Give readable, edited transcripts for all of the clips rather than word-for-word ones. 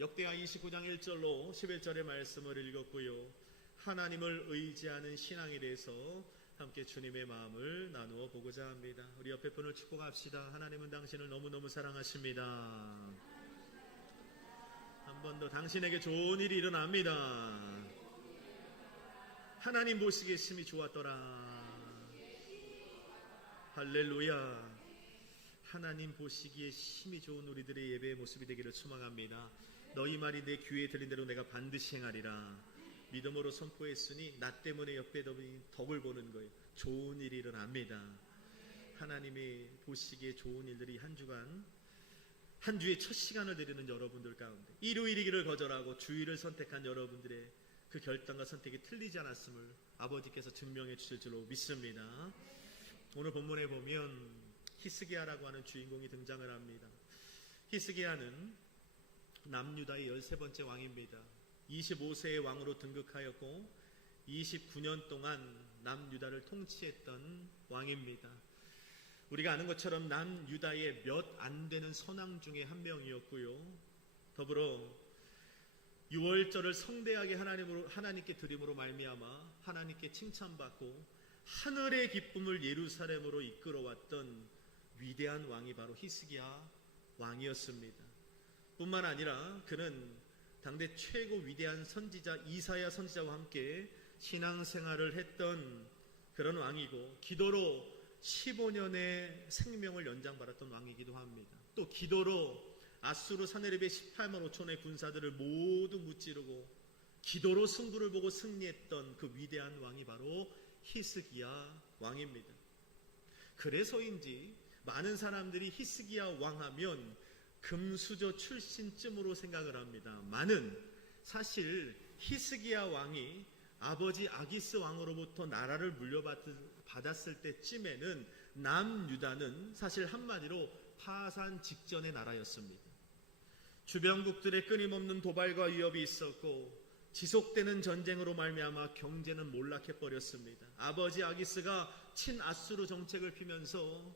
역대하 29장 1절로 11절의 말씀을 읽었고요. 하나님을 의지하는 신앙에 대해서 함께 주님의 마음을 나누어 보고자 합니다. 우리 옆에 분을 축복합시다. 하나님은 당신을 너무너무 사랑하십니다. 한 번 더 당신에게 좋은 일이 일어납니다. 하나님 보시기에 심히 좋았더라. 할렐루야. 하나님 보시기에 심히 좋은 우리들의 예배의 모습이 되기를 소망합니다. 너희 말이 내 귀에 들린 대로 내가 반드시 행하리라. 믿음으로 선포했으니 나 때문에 옆에 덕을 보는 거예요. 좋은 일이 일어납니다. 하나님이 보시기에 좋은 일들이 한 주의 첫 시간을 드리는 여러분들 가운데 일요일이기를 거절하고 주일을 선택한 여러분들의 그 결단과 선택이 틀리지 않았음을 아버지께서 증명해 주실 줄로 믿습니다. 오늘 본문에 보면 히스기야라고 하는 주인공이 등장을 합니다. 히스기야는 남유다의 13번째 왕입니다. 25세의 왕으로 등극하였고 29년 동안 남유다를 통치했던 왕입니다. 우리가 아는 것처럼 남유다의 몇 안 되는 선왕 중에 한 명이었고요. 더불어 유월절을 성대하게 하나님께 드림으로 말미암아 하나님께 칭찬받고 하늘의 기쁨을 예루살렘으로 이끌어왔던 위대한 왕이 바로 히스기야 왕이었습니다. 뿐만 아니라 그는 당대 최고 위대한 선지자 이사야 선지자와 함께 신앙생활을 했던 그런 왕이고 기도로 15년의 생명을 연장받았던 왕이기도 합니다. 또 기도로 아수르 사네립의 18만 5천의 군사들을 모두 무찌르고 기도로 승부를 보고 승리했던 그 위대한 왕이 바로 히스기야 왕입니다. 그래서인지 많은 사람들이 히스기야 왕하면 금수저 출신쯤으로 생각을 합니다. 많은 사실 히스기야 왕이 아버지 아기스 왕으로부터 나라를 물려받았을 때쯤에는 남유다는 사실 한마디로 파산 직전의 나라였습니다. 주변국들의 끊임없는 도발과 위협이 있었고 지속되는 전쟁으로 말미암아 경제는 몰락해버렸습니다. 아버지 아기스가 친아수르 정책을 피면서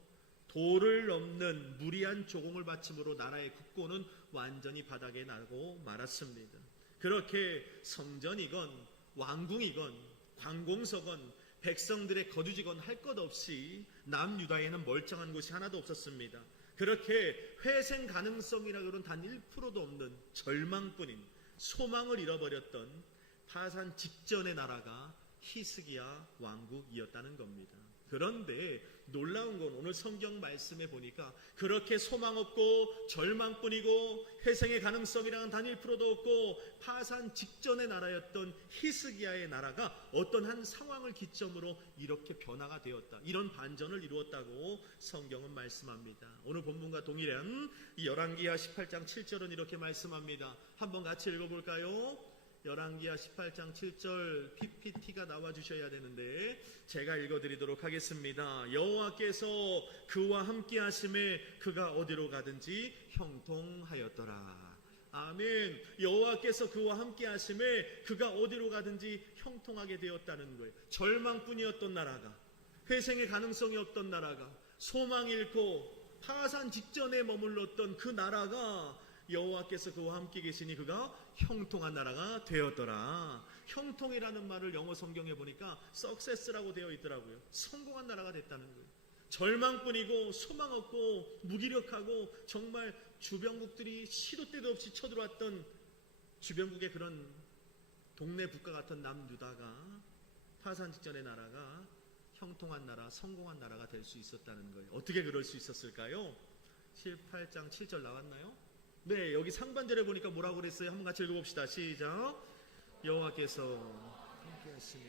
도를 넘는 무리한 조공을 바침으로 나라의 국고는 완전히 바닥에 나고 말았습니다. 그렇게 성전이건 왕궁이건 관공서건 백성들의 거주지건 할 것 없이 남유다에는 멀쩡한 곳이 하나도 없었습니다. 그렇게 회생 가능성이라고는 단 1%도 없는 절망뿐인 소망을 잃어버렸던 파산 직전의 나라가 히스기야 왕국이었다는 겁니다. 그런데 놀라운 건 오늘 성경 말씀에 보니까 그렇게 소망 없고 절망뿐이고 회생의 가능성이랑은 단 1%도 없고 파산 직전의 나라였던 히스기야의 나라가 어떤 한 상황을 기점으로 이렇게 변화가 되었다. 이런 반전을 이루었다고 성경은 말씀합니다. 오늘 본문과 동일한 이 열왕기하 18장 7절은 이렇게 말씀합니다. 한번 같이 읽어볼까요? 열왕기하 18장 7절 PPT가 나와주셔야 되는데 제가 읽어드리도록 하겠습니다. 여호와께서 그와 함께 하심에 그가 어디로 가든지 형통하였더라. 아멘. 여호와께서 그와 함께 하심에 그가 어디로 가든지 형통하게 되었다는 거예요. 절망뿐이었던 나라가, 회생의 가능성이 없던 나라가, 소망 잃고 파산 직전에 머물렀던 그 나라가 여호와께서 그와 함께 계시니 그가 형통한 나라가 되었더라. 형통이라는 말을 영어 성경에 보니까 success라고 되어 있더라고요. 성공한 나라가 됐다는 거예요. 절망뿐이고 소망 없고 무기력하고 정말 주변국들이 시도 때도 없이 쳐들어왔던 주변국의 그런 동네 국가 같은 남유다가 파산 직전의 나라가 형통한 나라, 성공한 나라가 될 수 있었다는 거예요. 어떻게 그럴 수 있었을까요? 18장 7절 나왔나요? 네, 여기 상반절에 보니까 뭐라고 그랬어요? 한번 같이 읽어봅시다. 시작. 여호와께서 함께 하시니.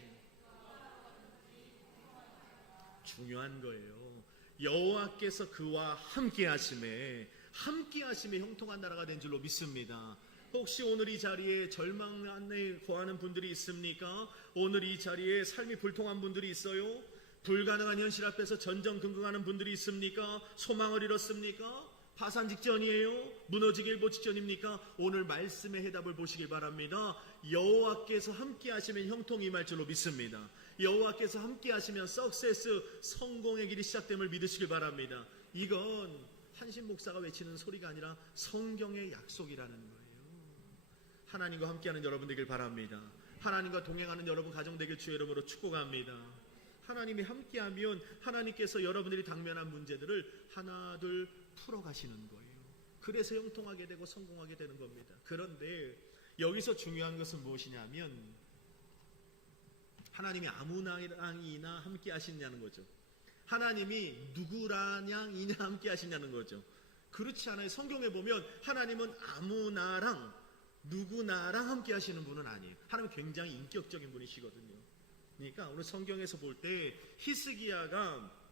중요한 거예요. 여호와께서 그와 함께 하심에 형통한 나라가 된 줄로 믿습니다. 혹시 오늘 이 자리에 절망 안에 거하는 분들이 있습니까? 오늘 이 자리에 삶이 불통한 분들이 있어요? 불가능한 현실 앞에서 전전긍긍하는 분들이 있습니까? 소망을 잃었습니까? 파산 직전이에요? 무너지기 일보 직전입니까? 오늘 말씀의 해답을 보시길 바랍니다. 여호와께서 함께 하시면 형통이 임할 줄로 믿습니다. 여호와께서 함께 하시면 석세스, 성공의 길이 시작됨을 믿으시길 바랍니다. 이건 한신 목사가 외치는 소리가 아니라 성경의 약속이라는 거예요. 하나님과 함께하는 여러분 되길 바랍니다. 하나님과 동행하는 여러분 가정 되길 주의 이름으로 축복합니다. 하나님이 함께하면 하나님께서 여러분들이 당면한 문제들을 하나둘 풀어가시는 거예요. 그래서 형통하게 되고 성공하게 되는 겁니다. 그런데 여기서 중요한 것은 무엇이냐면 하나님이 아무나랑이나 함께 하시냐는 거죠. 하나님이 누구라냥이냐 함께 하시냐는 거죠. 그렇지 않아요. 성경에 보면 하나님은 아무나랑 누구나랑 함께 하시는 분은 아니에요. 하나님은 굉장히 인격적인 분이시거든요. 그러니까 오늘 성경에서 볼 때 히스기야가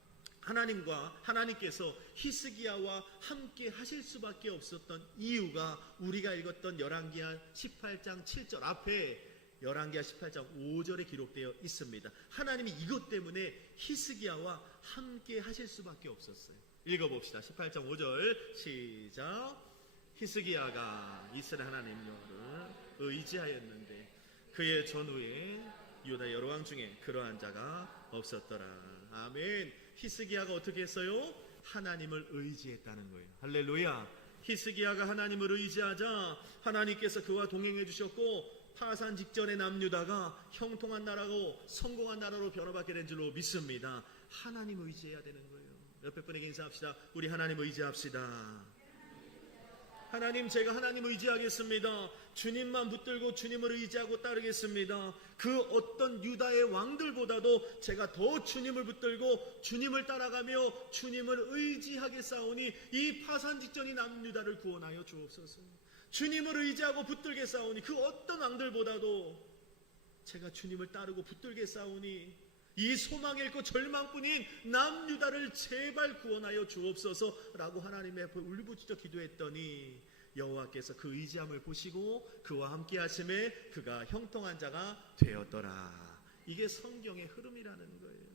하나님께서 히스기야와 함께 하실 수밖에 없었던 이유가 우리가 읽었던 열왕기하 18장 7절 앞에 열왕기하 18장 5절에 기록되어 있습니다. 하나님이 이것 때문에 히스기야와 함께 하실 수밖에 없었어요. 읽어봅시다. 18장 5절 시작. 히스기야가 이스라엘 하나님을 의지하였는데 그의 전후에 유다 여러 왕 중에 그러한 자가 없었더라. 아멘. 히스기야가 어떻게 했어요? 하나님을 의지했다는 거예요. 할렐루야. 히스기야가 하나님을 의지하자 하나님께서 그와 동행해 주셨고 파산 직전의 남유다가 형통한 나라고 성공한 나라로 변화받게 된 줄로 믿습니다. 하나님 의지해야 되는 거예요. 옆에 분에게 인사합시다. 우리 하나님 의지합시다. 하나님, 제가 하나님 의지하겠습니다. 주님만 붙들고 주님을 의지하고 따르겠습니다. 그 어떤 유다의 왕들보다도 제가 더 주님을 붙들고 주님을 따라가며 주님을 의지하겠사오니 이 파산 직전이 남유다를 구원하여 주옵소서. 주님을 의지하고 붙들겠사오니 그 어떤 왕들보다도 제가 주님을 따르고 붙들겠사오니 이 소망이 있고 절망뿐인 남유다를 제발 구원하여 주옵소서라고 하나님의 앞에 울부짖어 기도했더니 여호와께서 그 의지함을 보시고 그와 함께 하심에 그가 형통한 자가 되었더라. 이게 성경의 흐름이라는 거예요.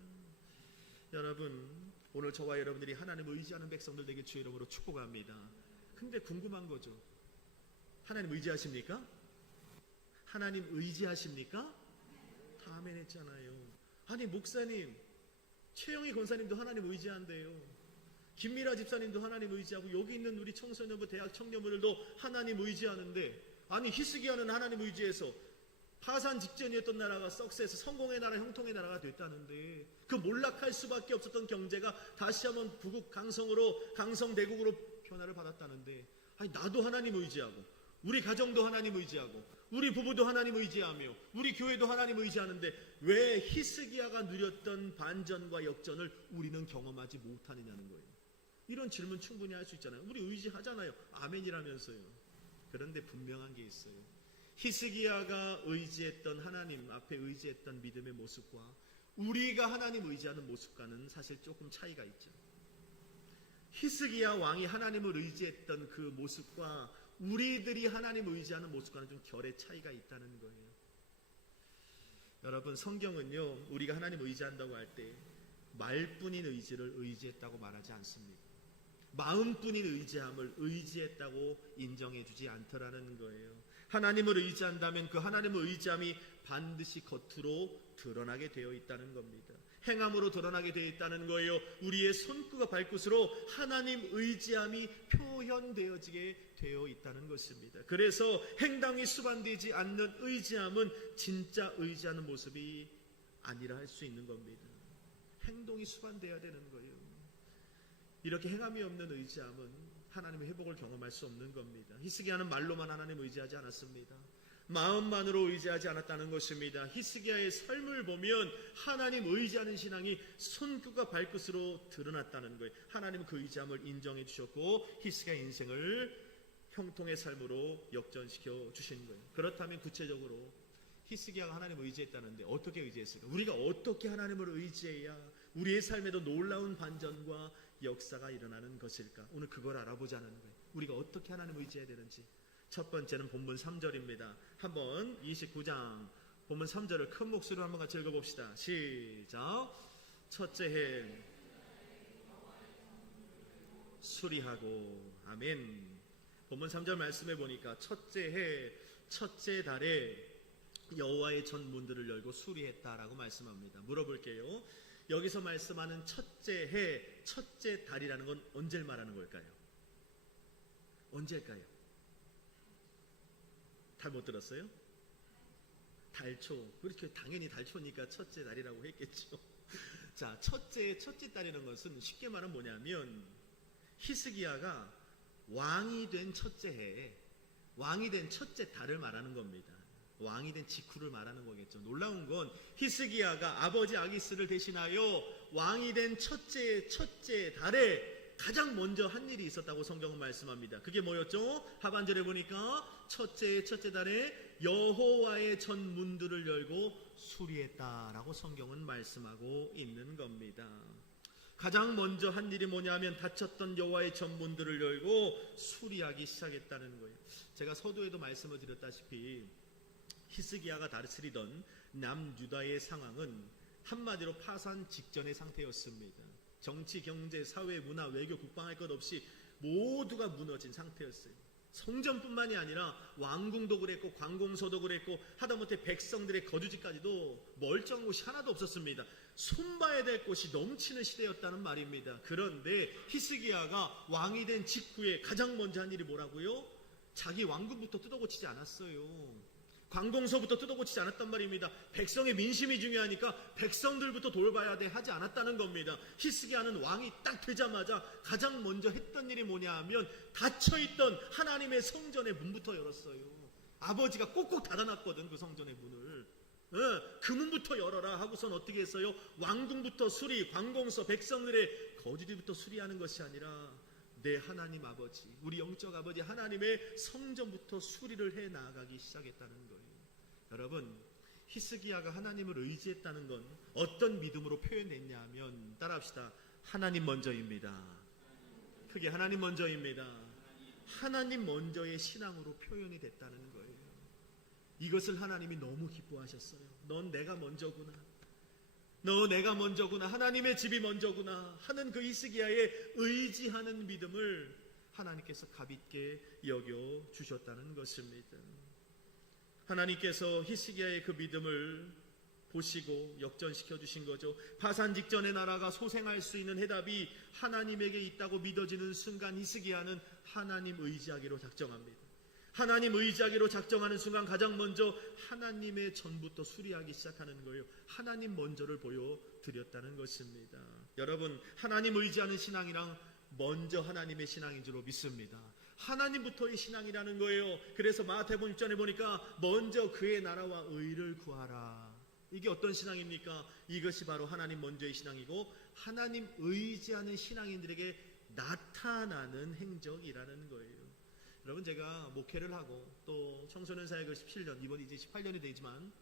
여러분, 오늘 저와 여러분들이 하나님을 의지하는 백성들 되게 주의 이름으로 축복합니다. 근데 궁금한 거죠. 하나님 의지하십니까? 하나님 의지하십니까? 다 아멘 했잖아요. 아니, 목사님, 최영희 권사님도 하나님 의지한대요. 김미라 집사님도 하나님 의지하고 여기 있는 우리 청소년부 대학 청년부들도 하나님 의지하는데, 아니 히스기야는 하나님 의지해서 파산 직전이었던 나라가 석세스, 성공의 나라, 형통의 나라가 됐다는데 그 몰락할 수밖에 없었던 경제가 다시 한번 부국 강성으로, 강성대국으로 변화를 받았다는데, 아니 나도 하나님 의지하고 우리 가정도 하나님 의지하고 우리 부부도 하나님 의지하며 우리 교회도 하나님 의지하는데 왜 히스기야가 누렸던 반전과 역전을 우리는 경험하지 못하느냐는 거예요. 이런 질문 충분히 할 수 있잖아요. 우리 의지하잖아요. 아멘이라면서요. 그런데 분명한 게 있어요. 히스기야가 의지했던 하나님 앞에 의지했던 믿음의 모습과 우리가 하나님 의지하는 모습과는 사실 조금 차이가 있죠. 히스기야 왕이 하나님을 의지했던 그 모습과 우리들이 하나님 의지하는 모습과는 좀 결의 차이가 있다는 거예요. 여러분, 성경은요 우리가 하나님 의지한다고 할 때 말뿐인 의지를 의지했다고 말하지 않습니다. 마음뿐인 의지함을 의지했다고 인정해 주지 않더라는 거예요. 하나님을 의지한다면 그 하나님의 의지함이 반드시 겉으로 드러나게 되어 있다는 겁니다. 행함으로 드러나게 되어 있다는 거예요. 우리의 손끝과 발끝으로 하나님 의지함이 표현되어지게 되어 있다는 것입니다. 그래서 행동이 수반되지 않는 의지함은 진짜 의지하는 모습이 아니라 할 수 있는 겁니다. 행동이 수반되어야 되는 거예요. 이렇게 행함이 없는 의지함은 하나님의 회복을 경험할 수 없는 겁니다. 히스기야는 말로만 하나님 의지하지 않았습니다. 마음만으로 의지하지 않았다는 것입니다. 히스기야의 삶을 보면 하나님 의지하는 신앙이 손끝과 발끝으로 드러났다는 거예요. 하나님은 그 의지함을 인정해 주셨고 히스기야의 인생을 형통의 삶으로 역전시켜 주신 거예요. 그렇다면 구체적으로 히스기야가 하나님을 의지했다는데 어떻게 의지했을까? 우리가 어떻게 하나님을 의지해야 우리의 삶에도 놀라운 반전과 역사가 일어나는 것일까? 오늘 그걸 알아보자는 거예요. 우리가 어떻게 하나님을 의지해야 되는지. 첫 번째는 본문 3절입니다. 한번 29장 본문 3절을 큰 목소리로 한번 같이 읽어봅시다. 시작. 첫째 해 수리하고. 아멘. 본문 3절 말씀해 보니까 첫째 해 첫째 달에 여호와의 전문들을 열고 수리했다라고 말씀합니다. 물어볼게요. 여기서 말씀하는 첫째 해 첫째 달이라는 건 언제를 말하는 걸까요? 언제일까요? 잘 못 들었어요? 달초. 그렇게 당연히 달초니까 첫째 달이라고 했겠죠. 자, 첫째 달이라는 것은 쉽게 말하면 뭐냐면 히스기야가 왕이 된 첫째 해에 왕이 된 첫째 달을 말하는 겁니다. 왕이 된 직후를 말하는 거겠죠. 놀라운 건 히스기야가 아버지 아기스를 대신하여 왕이 된 첫째 달에 가장 먼저 한 일이 있었다고 성경은 말씀합니다. 그게 뭐였죠? 하반절에 보니까 첫째 달에 여호와의 전 문들을 열고 수리했다라고 성경은 말씀하고 있는 겁니다. 가장 먼저 한 일이 뭐냐면 닫혔던 여호와의 전 문들을 열고 수리하기 시작했다는 거예요. 제가 서두에도 말씀을 드렸다시피 히스기야가 다스리던 남유다의 상황은 한마디로 파산 직전의 상태였습니다. 정치, 경제, 사회, 문화, 외교, 국방할 것 없이 모두가 무너진 상태였어요. 성전뿐만이 아니라 왕궁도 그랬고 관공서도 그랬고 하다못해 백성들의 거주지까지도 멀쩡한 곳이 하나도 없었습니다. 손봐야 될 곳이 넘치는 시대였다는 말입니다. 그런데 히스기야가 왕이 된 직후에 가장 먼저 한 일이 뭐라고요? 자기 왕궁부터 뜯어고치지 않았어요. 관공서부터 뜯어고치지 않았단 말입니다. 백성의 민심이 중요하니까 백성들부터 돌봐야 돼 하지 않았다는 겁니다. 히스기야는 왕이 딱 되자마자 가장 먼저 했던 일이 뭐냐 하면 닫혀있던 하나님의 성전의 문부터 열었어요. 아버지가 꼭꼭 닫아놨거든, 그 성전의 문을. 그 문부터 열어라 하고선 어떻게 했어요? 왕궁부터 수리, 관공서, 백성들의 거주지부터 수리하는 것이 아니라 내 하나님 아버지, 우리 영적 아버지 하나님의 성전부터 수리를 해 나가기 시작했다는 거예요. 여러분, 히스기야가 하나님을 의지했다는 건 어떤 믿음으로 표현됐냐 하면 따라합시다. 하나님 먼저입니다. 크게 하나님 먼저입니다. 하나님 먼저의 신앙으로 표현이 됐다는 거예요. 이것을 하나님이 너무 기뻐하셨어요. 넌 내가 먼저구나. 너 내가 먼저구나. 하나님의 집이 먼저구나 하는 그 히스기야의 의지하는 믿음을 하나님께서 가볍게 여겨 주셨다는 것입니다. 하나님께서 히스기야의 그 믿음을 보시고 역전시켜 주신 거죠. 파산 직전의 나라가 소생할 수 있는 해답이 하나님에게 있다고 믿어지는 순간 히스기야는 하나님 의지하기로 작정합니다. 하나님 의지하기로 작정하는 순간 가장 먼저 하나님의 전부터 수리하기 시작하는 거예요. 하나님 먼저를 보여드렸다는 것입니다. 여러분, 하나님 의지하는 신앙이랑 먼저 하나님의 신앙인 줄로 믿습니다. 하나님부터의 신앙이라는 거예요. 그래서 마태복음 6장에 보니까 먼저 그의 나라와 의를 구하라. 이게 어떤 신앙입니까? 이것이 바로 하나님 먼저의 신앙이고 하나님 의지하는 신앙인들에게 나타나는 행적이라는 거예요. 여러분, 제가 목회를 하고 또 청소년 사역을 17년, 이번 이제 18년이 되지만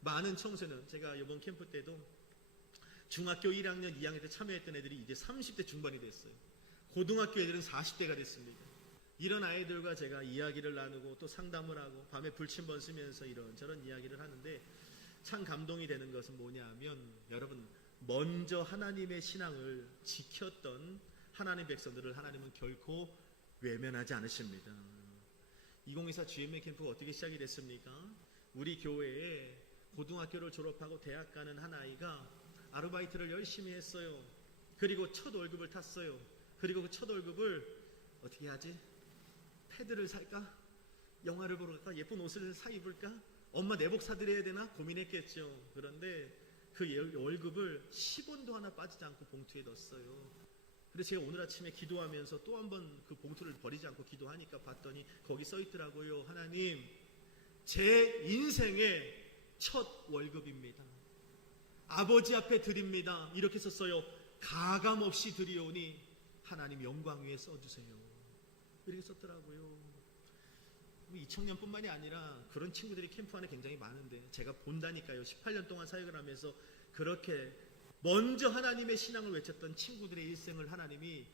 많은 청소년, 제가 이번 캠프 때도 중학교 1학년, 2학년 때 참여했던 애들이 이제 30대 중반이 됐어요. 고등학교 애들은 40대가 됐습니다. 이런 아이들과 제가 이야기를 나누고 또 상담을 하고 밤에 불침번 쓰면서 이런저런 이야기를 하는데 참 감동이 되는 것은 뭐냐 하면 여러분, 먼저 하나님의 신앙을 지켰던 하나님 백성들을 하나님은 결코 외면하지 않으십니다. 2024 GMA 캠프가 어떻게 시작이 됐습니까? 우리 교회에 고등학교를 졸업하고 대학 가는 한 아이가 아르바이트를 열심히 했어요. 그리고 첫 월급을 탔어요. 그리고 그 첫 월급을 어떻게 하지? 패드를 살까? 영화를 보러 갈까? 예쁜 옷을 사 입을까? 엄마 내복 사드려야 되나? 고민했겠죠. 그런데 그 월급을 10원도 하나 빠지지 않고 봉투에 넣었어요. 그래서 제가 오늘 아침에 기도하면서 또 한 번 그 봉투를 버리지 않고 기도하니까 봤더니 거기 써 있더라고요. 하나님, 제 인생의 첫 월급입니다. 아버지 앞에 드립니다. 이렇게 썼어요. 가감없이 드리오니 하나님 영광 위에 써주세요. 이렇게 썼더라고요. 이 청년뿐만이 아니라 그런 친구들이 캠프 안에 굉장히 많은데 제가 본다니까요. 18년 동안 사역을 하면서 그렇게 먼저 하나님의 신앙을 외쳤던 친구들의 일생을 하나님이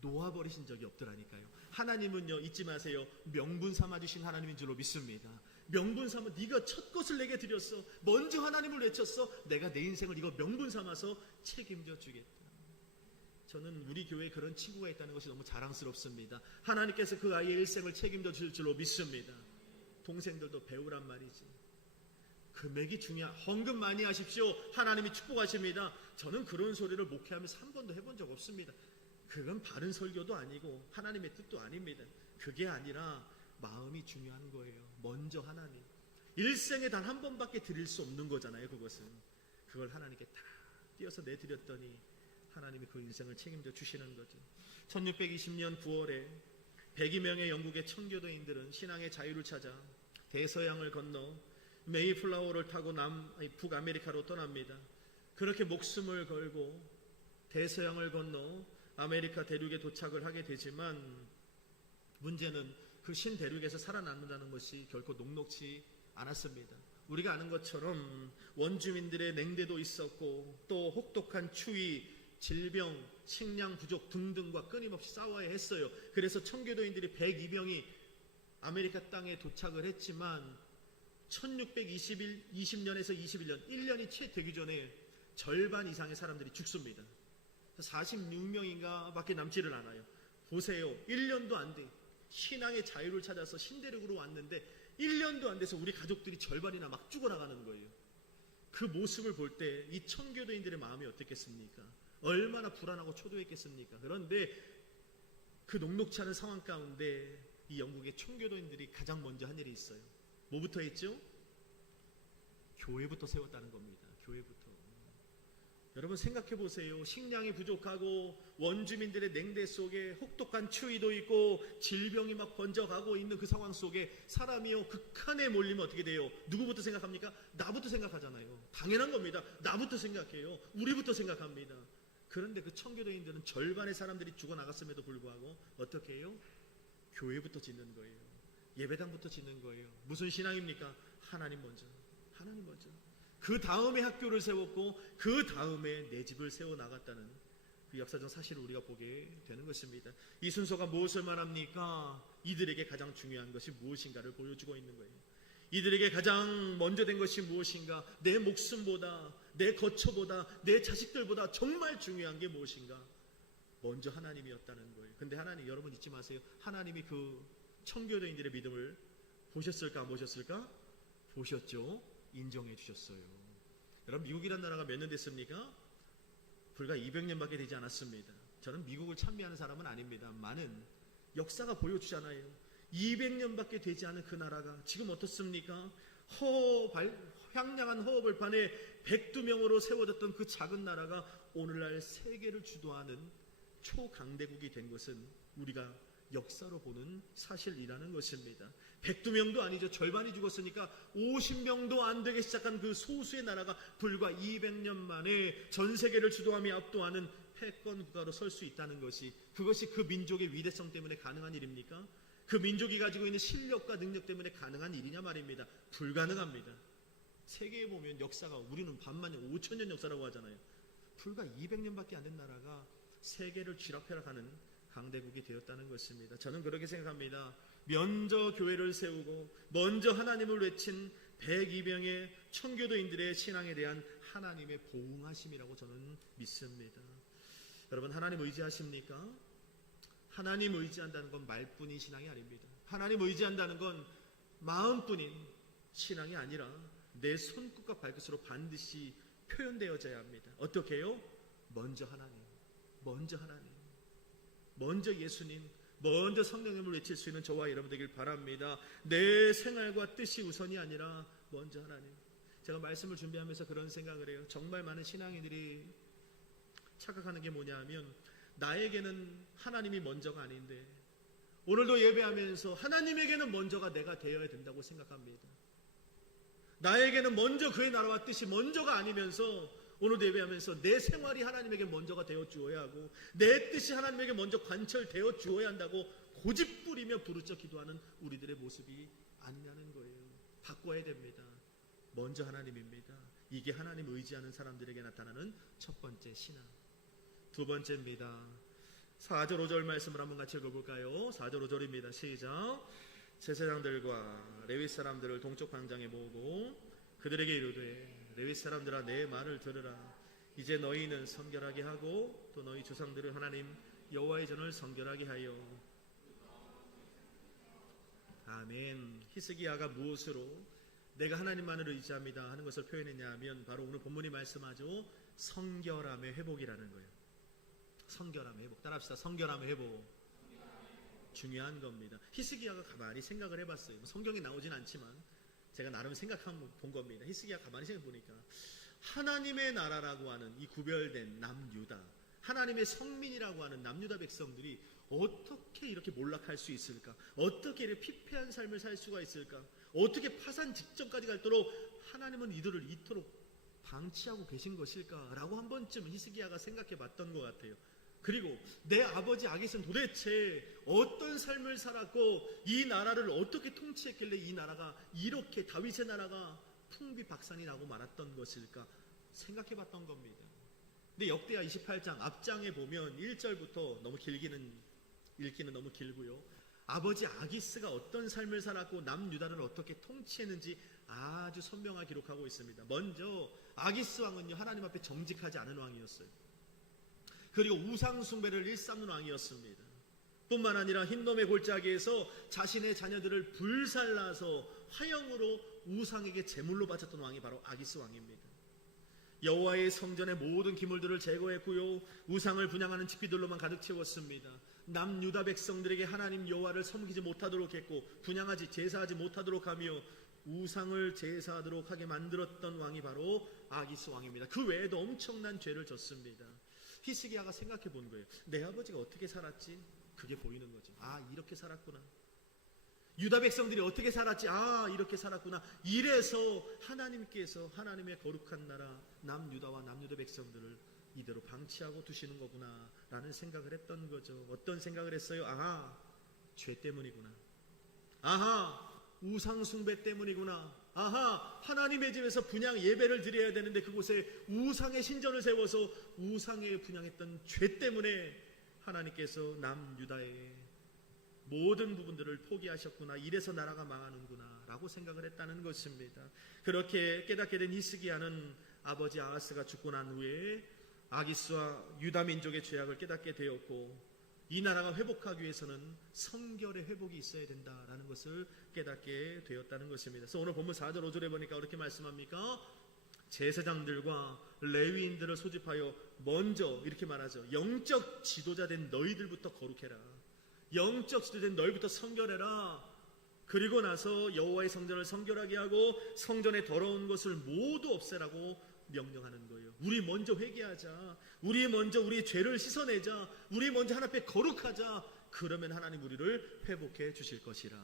놓아버리신 적이 없더라니까요. 하나님은요, 잊지 마세요. 명분 삼아주신 하나님인 줄로 믿습니다. 명분 삼아 네가 첫 것을 내게 드렸어. 먼저 하나님을 외쳤어. 내가 내 인생을 이거 명분 삼아서 책임져 주겠다. 저는 우리 교회에 그런 친구가 있다는 것이 너무 자랑스럽습니다. 하나님께서 그 아이의 일생을 책임져 줄 줄로 믿습니다. 동생들도 배우란 말이지. 금액이 헌금 많이 하십시오. 하나님이 축복하십니다. 저는 그런 소리를 목회하면서 한 번도 해본 적 없습니다. 그건 바른 설교도 아니고 하나님의 뜻도 아닙니다. 그게 아니라 마음이 중요한 거예요. 먼저 하나님. 일생에 단 한 번밖에 드릴 수 없는 거잖아요. 그것은. 그걸 하나님께 다 띄어서 내드렸더니 하나님이 그 인생을 책임져 주시는 거죠. 1620년 9월에 102명의 영국의 청교도인들은 신앙의 자유를 찾아 대서양을 건너 메이플라워를 타고 북아메리카로 떠납니다. 그렇게 목숨을 걸고 대서양을 건너 아메리카 대륙에 도착을 하게 되지만 문제는 그 신대륙에서 살아남는다는 것이 결코 녹록지 않았습니다. 우리가 아는 것처럼 원주민들의 냉대도 있었고 또 혹독한 추위, 질병, 식량 부족 등등과 끊임없이 싸워야 했어요. 그래서 청교도인들이 102명이 아메리카 땅에 도착을 했지만 1620년에서 21년 1년이 채 되기 전에 절반 이상의 사람들이 죽습니다. 46명인가 밖에 남지를 않아요. 보세요. 1년도 안 돼. 신앙의 자유를 찾아서 신대륙으로 왔는데 1년도 안 돼서 우리 가족들이 절반이나 막 죽어나가는 거예요. 그 모습을 볼 때 이 청교도인들의 마음이 어땠겠습니까? 얼마나 불안하고 초조했겠습니까? 그런데 그 녹록치 않은 상황 가운데 이 영국의 청교도인들이 가장 먼저 한 일이 있어요. 뭐부터 했죠? 교회부터 세웠다는 겁니다. 교회부터. 여러분 생각해 보세요. 식량이 부족하고 원주민들의 냉대 속에 혹독한 추위도 있고 질병이 막 번져가고 있는 그 상황 속에 사람이요 극한에 몰리면 어떻게 돼요? 누구부터 생각합니까? 나부터 생각하잖아요. 당연한 겁니다. 나부터 생각해요. 우리부터 생각합니다. 그런데 그 청교도인들은 절반의 사람들이 죽어나갔음에도 불구하고 어떻게 해요? 교회부터 짓는 거예요. 예배당부터 짓는 거예요. 무슨 신앙입니까? 하나님 먼저. 하나님 먼저. 그 다음에 학교를 세웠고 그 다음에 내 집을 세워나갔다는 그 역사적 사실을 우리가 보게 되는 것입니다. 이 순서가 무엇을 말합니까? 이들에게 가장 중요한 것이 무엇인가를 보여주고 있는 거예요. 이들에게 가장 먼저 된 것이 무엇인가? 내 목숨보다, 내 거처보다, 내 자식들보다 정말 중요한 게 무엇인가? 먼저 하나님이었다는 거예요. 근데 하나님, 여러분 잊지 마세요. 하나님이 그 청교도인들의 믿음을 보셨을까 안 보셨을까? 보셨죠. 인정해 주셨어요. 여러분 미국이란 나라가 몇 년 됐습니까? 불과 200년밖에 되지 않았습니다. 저는 미국을 찬미하는 사람은 아닙니다. 많은 역사가 보여주잖아요. 200년밖에 되지 않은 그 나라가 지금 어떻습니까? 향량한 허허벌판에 102명으로 세워졌던 그 작은 나라가 오늘날 세계를 주도하는 초강대국이 된 것은 우리가 역사로 보는 사실이라는 것입니다. 102명도 아니죠. 절반이 죽었으니까 50명도 안 되게 시작한 그 소수의 나라가 불과 200년 만에 전 세계를 주도하며 압도하는 패권 국가로 설 수 있다는 것이, 그것이 그 민족의 위대성 때문에 가능한 일입니까? 그 민족이 가지고 있는 실력과 능력 때문에 가능한 일이냐 말입니다. 불가능합니다. 세계에 보면 역사가, 우리는 반만년 5천년 역사라고 하잖아요. 불과 200년밖에 안 된 나라가 세계를 쥐락펴락하는 강대국이 되었다는 것입니다. 저는 그렇게 생각합니다. 먼저 교회를 세우고 먼저 하나님을 외친 102명의 청교도인들의 신앙에 대한 하나님의 보응하심이라고 저는 믿습니다. 여러분 하나님 의지하십니까? 하나님 의지한다는 건 말뿐인 신앙이 아닙니다. 하나님 의지한다는 건 마음뿐인 신앙이 아니라 내 손끝과 발끝으로 반드시 표현되어져야 합니다. 어떻게 해요? 먼저 하나님, 먼저 하나님, 먼저 예수님, 먼저 성령님을 외칠 수 있는 저와 여러분 되길 바랍니다. 내 생활과 뜻이 우선이 아니라 먼저 하나님. 제가 말씀을 준비하면서 그런 생각을 해요. 정말 많은 신앙인들이 착각하는 게 뭐냐 하면 나에게는 하나님이 먼저가 아닌데 오늘도 예배하면서 하나님에게는 먼저가 내가 되어야 된다고 생각합니다. 나에게는 먼저 그의 나라와 뜻이 먼저가 아니면서 오늘도 예배하면서 내 생활이 하나님에게 먼저가 되어 주어야 하고 내 뜻이 하나님에게 먼저 관철되어 주어야 한다고 고집부리며 부르짖어 기도하는 우리들의 모습이 아니냐는 거예요. 바꿔야 됩니다. 먼저 하나님입니다. 이게 하나님 의지하는 사람들에게 나타나는 첫 번째 신앙. 두 번째입니다. 4절 5절 말씀을 한번 같이 읽어볼까요? 4절 5절입니다. 시작. 제사장들과 레위 사람들을 동쪽 광장에 모으고 그들에게 이르되 레위 사람들아 내 말을 들으라. 이제 너희는 성결하게 하고 또 너희 조상들을 하나님 여호와의 전을 성결하게 하여. 아멘. 히스기야가 무엇으로 내가 하나님만을 의지합니다 하는 것을 표현했냐 하면 바로 오늘 본문이 말씀하죠. 성결함의 회복이라는 거예요. 성결함의 회복. 따라합시다. 성결함의 회복. 중요한 겁니다. 히스기야가 가만히 생각을 해봤어요. 성경에 나오진 않지만 제가 나름 생각한 본 겁니다. 히스기야가 가만히 생각해 보니까 하나님의 나라라고 하는 이 구별된 남유다, 하나님의 성민이라고 하는 남유다 백성들이 어떻게 이렇게 몰락할 수 있을까? 어떻게 이렇게 피폐한 삶을 살 수가 있을까? 어떻게 파산 직전까지 갈도록 하나님은 이들을 이토록 방치하고 계신 것일까라고 한 번쯤 히스기야가 생각해 봤던 것 같아요. 그리고 내 아버지 아깃은 도대체 어떤 삶을 살았고 이 나라를 어떻게 통치했길래 이 나라가 이렇게 다윗의 나라가 풍비박산이 나고 말았던 것일까 생각해 봤던 겁니다. 근데 역대하 28장 앞장에 보면 1절부터 너무 읽기는 너무 길고요. 아버지 아기스가 어떤 삶을 살았고 남유다를 어떻게 통치했는지 아주 선명하게 기록하고 있습니다. 먼저 아기스 왕은요, 하나님 앞에 정직하지 않은 왕이었어요. 그리고 우상 숭배를 일삼는 왕이었습니다. 뿐만 아니라 흰놈의 골짜기에서 자신의 자녀들을 불살라서 화형으로 우상에게 제물로 바쳤던 왕이 바로 아기스 왕입니다. 여호와의 성전의 모든 기물들을 제거했고요, 우상을 분향하는 집기들로만 가득 채웠습니다. 남유다 백성들에게 하나님 여호와를 섬기지 못하도록 했고 분향하지 제사하지 못하도록 하며 우상을 제사하도록 하게 만들었던 왕이 바로 아기스 왕입니다. 그 외에도 엄청난 죄를 졌습니다. 히스기야가 생각해 본 거예요. 내 아버지가 어떻게 살았지? 그게 보이는 거죠. 아, 이렇게 살았구나. 유다 백성들이 어떻게 살았지? 아, 이렇게 살았구나. 이래서 하나님께서 하나님의 거룩한 나라 남유다와 남유다 백성들을 이대로 방치하고 두시는 거구나 라는 생각을 했던 거죠. 어떤 생각을 했어요? 아하, 죄 때문이구나. 아하, 우상숭배 때문이구나. 아하, 하나님의 집에서 분향 예배를 드려야 되는데 그곳에 우상의 신전을 세워서 우상에 분향했던 죄 때문에 하나님께서 남유다의 모든 부분들을 포기하셨구나. 이래서 나라가 망하는구나 라고 생각을 했다는 것입니다. 그렇게 깨닫게 된 히스기야는 아버지 아하스가 죽고 난 후에 아기스와 유다 민족의 죄악을 깨닫게 되었고, 이 나라가 회복하기 위해서는 성결의 회복이 있어야 된다라는 것을 깨닫게 되었다는 것입니다. 그래서 오늘 본문 4절 5절에 보니까 어떻게 말씀합니까? 제사장들과 레위인들을 소집하여 먼저 이렇게 말하죠. 영적 지도자 된 너희들부터 거룩해라. 영적 지도된 너희부터 성결해라. 그리고 나서 여호와의 성전을 성결하게 하고 성전에 더러운 것을 모두 없애라고 명령하는 거예요. 우리 먼저 회개하자. 우리 먼저 우리의 죄를 씻어내자. 우리 먼저 하나님 앞에 거룩하자. 그러면 하나님 우리를 회복해 주실 것이라.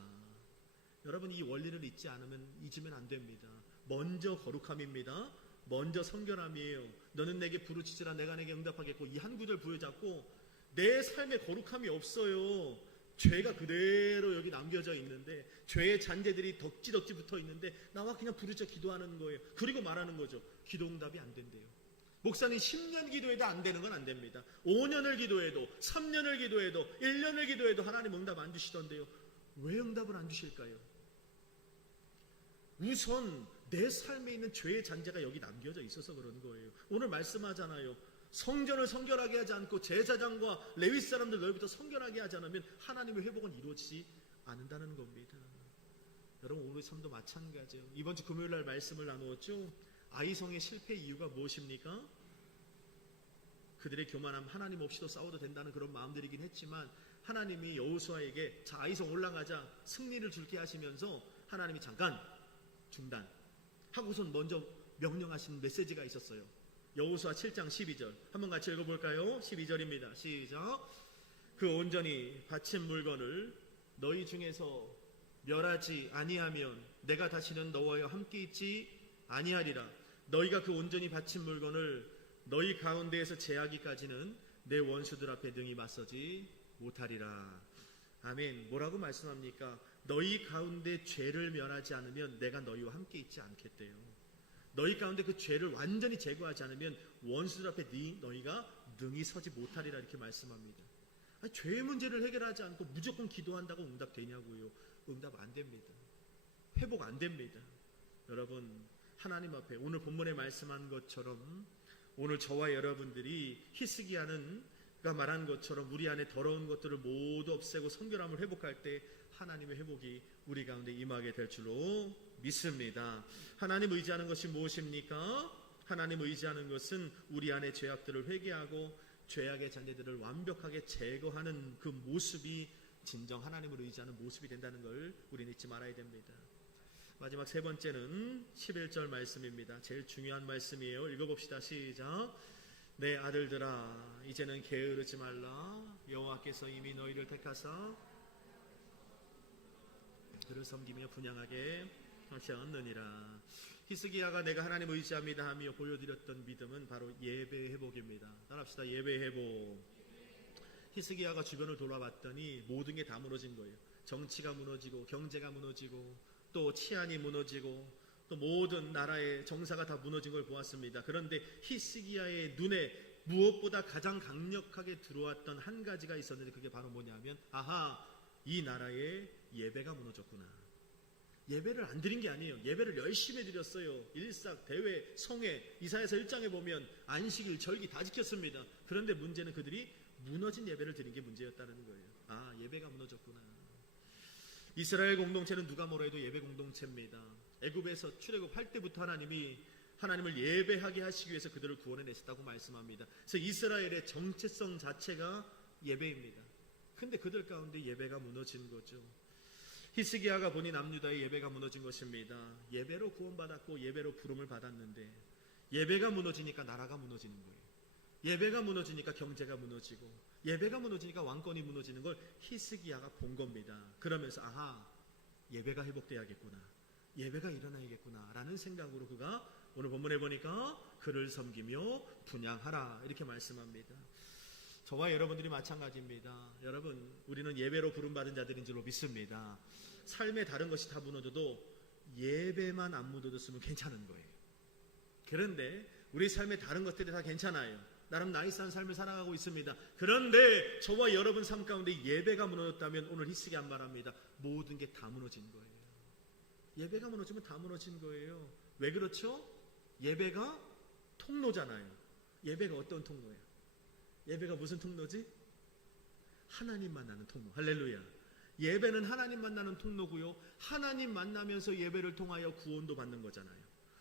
여러분, 이 원리를 잊으면 안 됩니다. 먼저 거룩함입니다. 먼저 성결함이에요. 너는 내게 부르짖으라 내가 내게 응답하겠고, 이 한 구절 부여잡고 내 삶에 거룩함이 없어요. 죄가 그대로 여기 남겨져 있는데, 죄의 잔재들이 덕지덕지 붙어 있는데 나와 그냥 부르짖어 기도하는 거예요. 그리고 말하는 거죠. 기도 응답이 안 된대요. 목사님 10년 기도해도 안 되는 건 안 됩니다. 5년을 기도해도 3년을 기도해도 1년을 기도해도 하나님 응답 안 주시던데요. 왜 응답을 안 주실까요? 우선 내 삶에 있는 죄의 잔재가 여기 남겨져 있어서 그런 거예요. 오늘 말씀하잖아요. 성전을 성결하게 하지 않고 제사장과 레위 사람들 너희부터 성결하게 하지 않으면 하나님의 회복은 이루어지지 않는다는 겁니다. 여러분, 오늘 삶도 마찬가지예요. 이번 주 금요일 날 말씀을 나누었죠. 아이성의 실패 이유가 무엇입니까? 그들의 교만함, 하나님 없이도 싸워도 된다는 그런 마음들이긴 했지만 하나님이 여호수아에게 자, 아이성 올라가자, 승리를 줄게 하시면서 하나님이 잠깐 중단 하고선 먼저 명령하신 메시지가 있었어요. 여호수아 7장 12절 한번 같이 읽어볼까요? 12절입니다. 시작. 그 온전히 바친 물건을 너희 중에서 멸하지 아니하면 내가 다시는 너와 함께 있지 아니하리라. 너희가 그 온전히 바친 물건을 너희 가운데에서 제하기까지는 내 원수들 앞에 능히 맞서지 못하리라. 아멘. 뭐라고 말씀합니까? 너희 가운데 죄를 멸하지 않으면 내가 너희와 함께 있지 않겠대요. 너희 가운데 그 죄를 완전히 제거하지 않으면 원수들 앞에 너희가 능히 서지 못하리라 이렇게 말씀합니다. 아니, 죄의 문제를 해결하지 않고 무조건 기도한다고 응답되냐고요. 응답 안 됩니다. 회복 안 됩니다. 여러분, 하나님 앞에 오늘 본문에 말씀한 것처럼 오늘 저와 여러분들이 히스기야가 말한 것처럼 우리 안에 더러운 것들을 모두 없애고 성결함을 회복할 때 하나님의 회복이 우리 가운데 임하게 될 줄로 믿습니다. 하나님 의지하는 것이 무엇입니까? 하나님 의지하는 것은 우리 안에 죄악들을 회개하고 죄악의 잔재들을 완벽하게 제거하는 그 모습이 진정 하나님을 의지하는 모습이 된다는 걸 우리는 잊지 말아야 됩니다. 마지막 세 번째는 11절 말씀입니다. 제일 중요한 말씀이에요. 읽어봅시다. 시작. 내 아들들아 이제는 게으르지 말라. 여호와께서 이미 너희를 택하사 그를 섬기며 분향하게 하셨느니라. 히스기야가 내가 하나님을 의지합니다 하며 보여드렸던 믿음은 바로 예배 회복입니다. 따라합시다. 예배 회복. 히스기야가 주변을 돌아봤더니 모든 게 다 무너진 거예요. 정치가 무너지고 경제가 무너지고 또 치안이 무너지고 또 모든 나라의 정사가 다 무너진 걸 보았습니다. 그런데 히스기야의 눈에 무엇보다 가장 강력하게 들어왔던 한 가지가 있었는데 그게 바로 뭐냐면 아하, 이 나라의 예배가 무너졌구나. 예배를 안 드린 게 아니에요. 예배를 열심히 드렸어요. 일삭, 대회, 성회, 이사야서 1장에 보면 안식일, 절기 다 지켰습니다. 그런데 문제는 그들이 무너진 예배를 드린 게 문제였다는 거예요. 아, 예배가 무너졌구나. 이스라엘 공동체는 누가 뭐라 해도 예배 공동체입니다. 애굽에서 출애굽할 때부터 하나님을 예배하게 하시기 위해서 그들을 구원해내셨다고 말씀합니다. 그래서 이스라엘의 정체성 자체가 예배입니다. 근데 그들 가운데 예배가 무너진 거죠. 히스기야가 보니 남유다의 예배가 무너진 것입니다. 예배로 구원받았고 예배로 부름을 받았는데 예배가 무너지니까 나라가 무너지는 거예요. 예배가 무너지니까 경제가 무너지고 예배가 무너지니까 왕권이 무너지는 걸 히스기야가 본 겁니다. 그러면서 아하, 예배가 회복돼야겠구나, 예배가 일어나야겠구나 라는 생각으로 그가 오늘 본문에 보니까 그를 섬기며 분향하라 이렇게 말씀합니다. 저와 여러분들이 마찬가지입니다. 여러분, 우리는 예배로 부름받은 자들인 줄로 믿습니다. 삶의 다른 것이 다 무너져도 예배만 안 무너졌으면 괜찮은 거예요. 그런데 우리 삶의 다른 것들이 다 괜찮아요. 나름 나이스한 삶을 살아가고 있습니다. 그런데 저와 여러분 삶 가운데 예배가 무너졌다면 오늘 히스기야 말합니다. 모든 게 다 무너진 거예요. 예배가 무너지면 다 무너진 거예요. 왜 그렇죠? 예배가 통로잖아요. 예배가 어떤 통로예요? 예배가 무슨 통로지? 하나님 만나는 통로. 할렐루야. 예배는 하나님 만나는 통로고요. 하나님 만나면서 예배를 통하여 구원도 받는 거잖아요.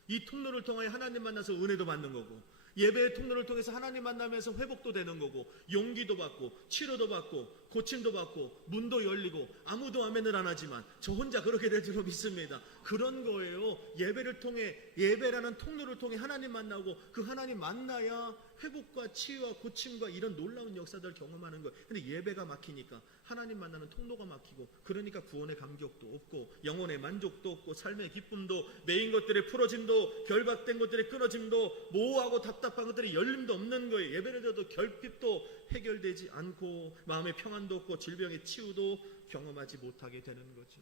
이 통로를 통하여 하나님 만나서 은혜도 받는 거고, 예배의 통로를 통해서 하나님 만나면서 회복도 되는 거고, 용기도 받고 치료도 받고 고침도 받고 문도 열리고, 아무도 아멘을 안 하지만 저 혼자 그렇게 될 줄로 믿습니다. 그런 거예요. 예배를 통해, 예배라는 통로를 통해 하나님 만나고, 그 하나님 만나야 회복과 치유와 고침과 이런 놀라운 역사들을 경험하는 거예요. 근데 예배가 막히니까 하나님 만나는 통로가 막히고, 그러니까 구원의 감격도 없고 영혼의 만족도 없고 삶의 기쁨도, 메인 것들의 풀어짐도, 결박된 것들의 끊어짐도, 모호하고 답답한 것들의 열림도 없는 거예요. 예배를 드려도 결핍도 해결되지 않고 마음의 평안도 없고 질병의 치유도 경험하지 못하게 되는 거죠.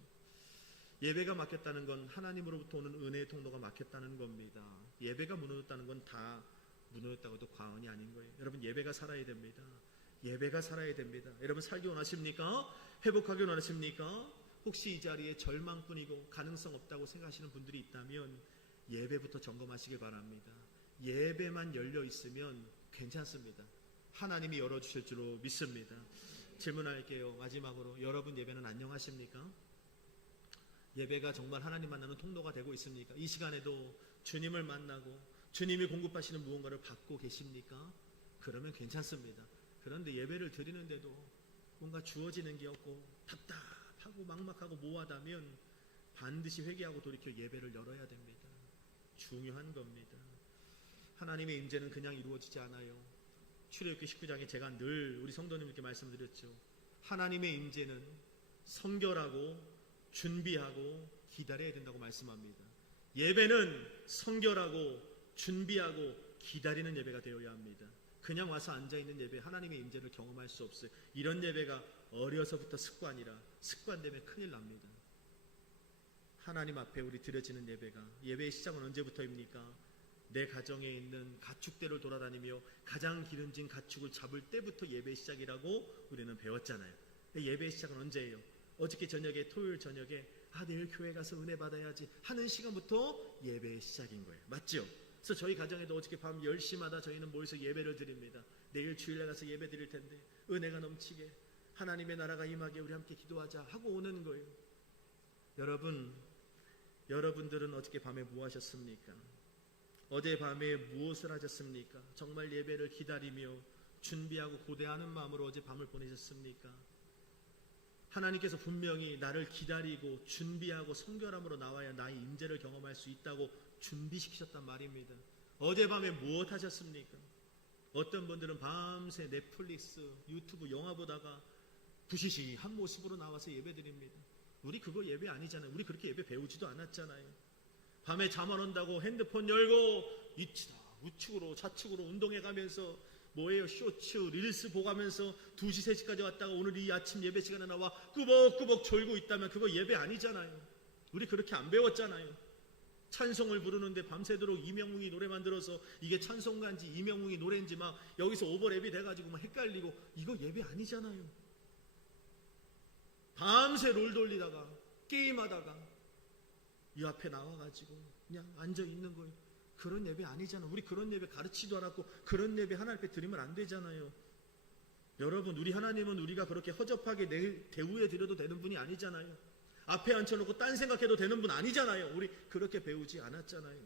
예배가 막혔다는 건 하나님으로부터 오는 은혜의 통로가 막혔다는 겁니다. 예배가 무너졌다는 건 다 무너졌다고 해도 과언이 아닌 거예요. 여러분, 예배가 살아야 됩니다. 예배가 살아야 됩니다. 여러분, 살기 원하십니까? 회복하기 원하십니까? 혹시 이 자리에 절망뿐이고 가능성 없다고 생각하시는 분들이 있다면 예배부터 점검하시길 바랍니다. 예배만 열려 있으면 괜찮습니다. 하나님이 열어주실 줄로 믿습니다. 질문할게요. 마지막으로, 여러분 예배는 안녕하십니까? 예배가 정말 하나님 만나는 통로가 되고 있습니까? 이 시간에도 주님을 만나고 주님이 공급하시는 무언가를 받고 계십니까? 그러면 괜찮습니다. 그런데 예배를 드리는데도 뭔가 주어지는 게 없고 답답하고 막막하고 모호하다면 반드시 회개하고 돌이켜 예배를 열어야 됩니다. 중요한 겁니다. 하나님의 임재는 그냥 이루어지지 않아요. 출애굽기 19장에 제가 늘 우리 성도님께 말씀드렸죠. 하나님의 임재는 성결하고 준비하고 기다려야 된다고 말씀합니다. 예배는 성결하고 준비하고 기다리는 예배가 되어야 합니다. 그냥 와서 앉아있는 예배, 하나님의 임재를 경험할 수 없어요. 이런 예배가 어려서부터 습관이라 습관되면 큰일 납니다. 하나님 앞에 우리 드려지는 예배가, 예배의 시작은 언제부터입니까? 내 가정에 있는 가축대를 돌아다니며 가장 기름진 가축을 잡을 때부터 예배의 시작이라고 우리는 배웠잖아요. 예배의 시작은 언제예요? 어저께 저녁에, 토요일 저녁에 내일 교회 가서 은혜 받아야지 하는 시간부터 예배의 시작인 거예요. 맞죠? 그래서 저희 가정에도 어저께 밤 10시마다 저희는 모여서 예배를 드립니다. 내일 주일날 가서 예배 드릴 텐데 은혜가 넘치게 하나님의 나라가 임하게 우리 함께 기도하자 하고 오는 거예요. 여러분들은 어저께 밤에 뭐 하셨습니까? 어젯밤에 무엇을 하셨습니까? 정말 예배를 기다리며 준비하고 고대하는 마음으로 어젯밤을 보내셨습니까? 하나님께서 분명히 나를 기다리고 준비하고 성결함으로 나와야 나의 임재를 경험할 수 있다고 준비시키셨단 말입니다. 어젯밤에 무엇 하셨습니까? 어떤 분들은 밤새 넷플릭스, 유튜브 영화 보다가 부시시한 모습으로 나와서 예배드립니다. 우리 그거 예배 아니잖아요. 우리 그렇게 예배 배우지도 않았잖아요. 밤에 잠 안 온다고 핸드폰 열고 이치다 우측으로 좌측으로 운동해 가면서 뭐예요? 쇼츠, 릴스 보가면서 2시, 3시까지 왔다가 오늘 이 아침 예배 시간에 나와 꾸벅꾸벅 졸고 있다면 그거 예배 아니잖아요. 우리 그렇게 안 배웠잖아요. 찬송을 부르는데 밤새도록 이명웅이 노래 만들어서 이게 찬송가인지 이명웅이 노래인지 막 여기서 오버랩이 돼가지고 막 헷갈리고 이거 예배 아니잖아요. 밤새 롤 돌리다가 게임하다가 이 앞에 나와가지고 그냥 앉아있는 거예요. 그런 예배 아니잖아. 우리 그런 예배 가르치도 않았고 그런 예배 하나님 앞에 드리면 안 되잖아요. 여러분, 우리 하나님은 우리가 그렇게 허접하게 대우해 드려도 되는 분이 아니잖아요. 앞에 앉혀놓고 딴 생각해도 되는 분 아니잖아요. 우리 그렇게 배우지 않았잖아요.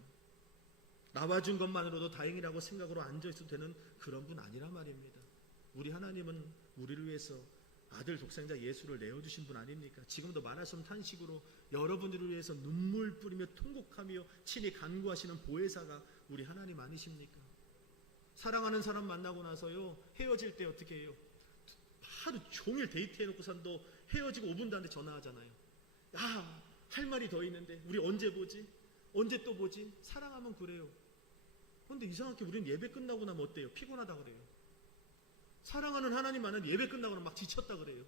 나와준 것만으로도 다행이라고 생각으로 앉아있어도 되는 그런 분 아니란 말입니다. 우리 하나님은 우리를 위해서 아들 독생자 예수를 내어주신 분 아닙니까? 지금도 말하시면 탄식으로 여러분들을 위해서 눈물 뿌리며 통곡하며 친히 간구하시는 보혜사가 우리 하나님 아니십니까? 사랑하는 사람 만나고 나서요 헤어질 때 어떻게 해요? 하루 종일 데이트해놓고선도 헤어지고 5분도 안 돼 전화하잖아요. 할 말이 더 있는데 우리 언제 보지? 언제 또 보지? 사랑하면 그래요. 그런데 이상하게 우리는 예배 끝나고 나면 어때요? 피곤하다 그래요. 사랑하는 하나님 안은 예배 끝나고는 막 지쳤다 그래요.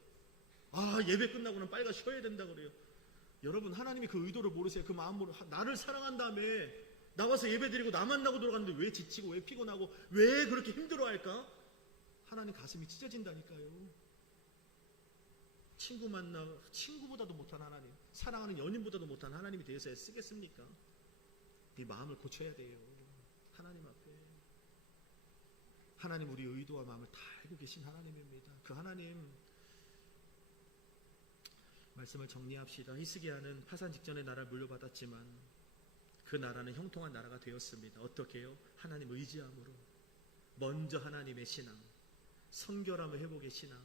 예배 끝나고는 빨리 쉬어야 된다 그래요. 여러분, 하나님이 그 의도를 모르세요. 그 마음 모르. 나를 사랑한 다음에 나와서 예배 드리고 나 만나고 돌아가는데 왜 지치고 왜 피곤하고 왜 그렇게 힘들어할까? 하나님 가슴이 찢어진다니까요. 친구 만나 친구보다도 못한 하나님, 사랑하는 연인보다도 못한 하나님이 되어서 애쓰겠습니까? 이 마음을 고쳐야 돼요. 하나님 앞에. 하나님 우리 의도와 마음을 다 알고 계신 하나님입니다. 그 하나님 말씀을 정리합시다. 히스기야는 파산 직전에 나라를 물려받았지만 그 나라는 형통한 나라가 되었습니다. 어떻게 해요? 하나님 의지함으로. 먼저 하나님의 신앙, 성결함의 회복의 신앙,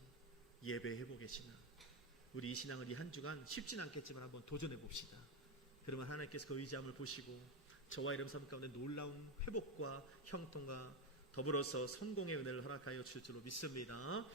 예배 회복의 신앙. 우리 이 신앙을 이 한 주간 쉽진 않겠지만 한번 도전해 봅시다. 그러면 하나님께서 그 의지함을 보시고 저와 여러분 삶 가운데 놀라운 회복과 형통과 더불어서 성공의 은혜를 허락하여 주실 줄로 믿습니다.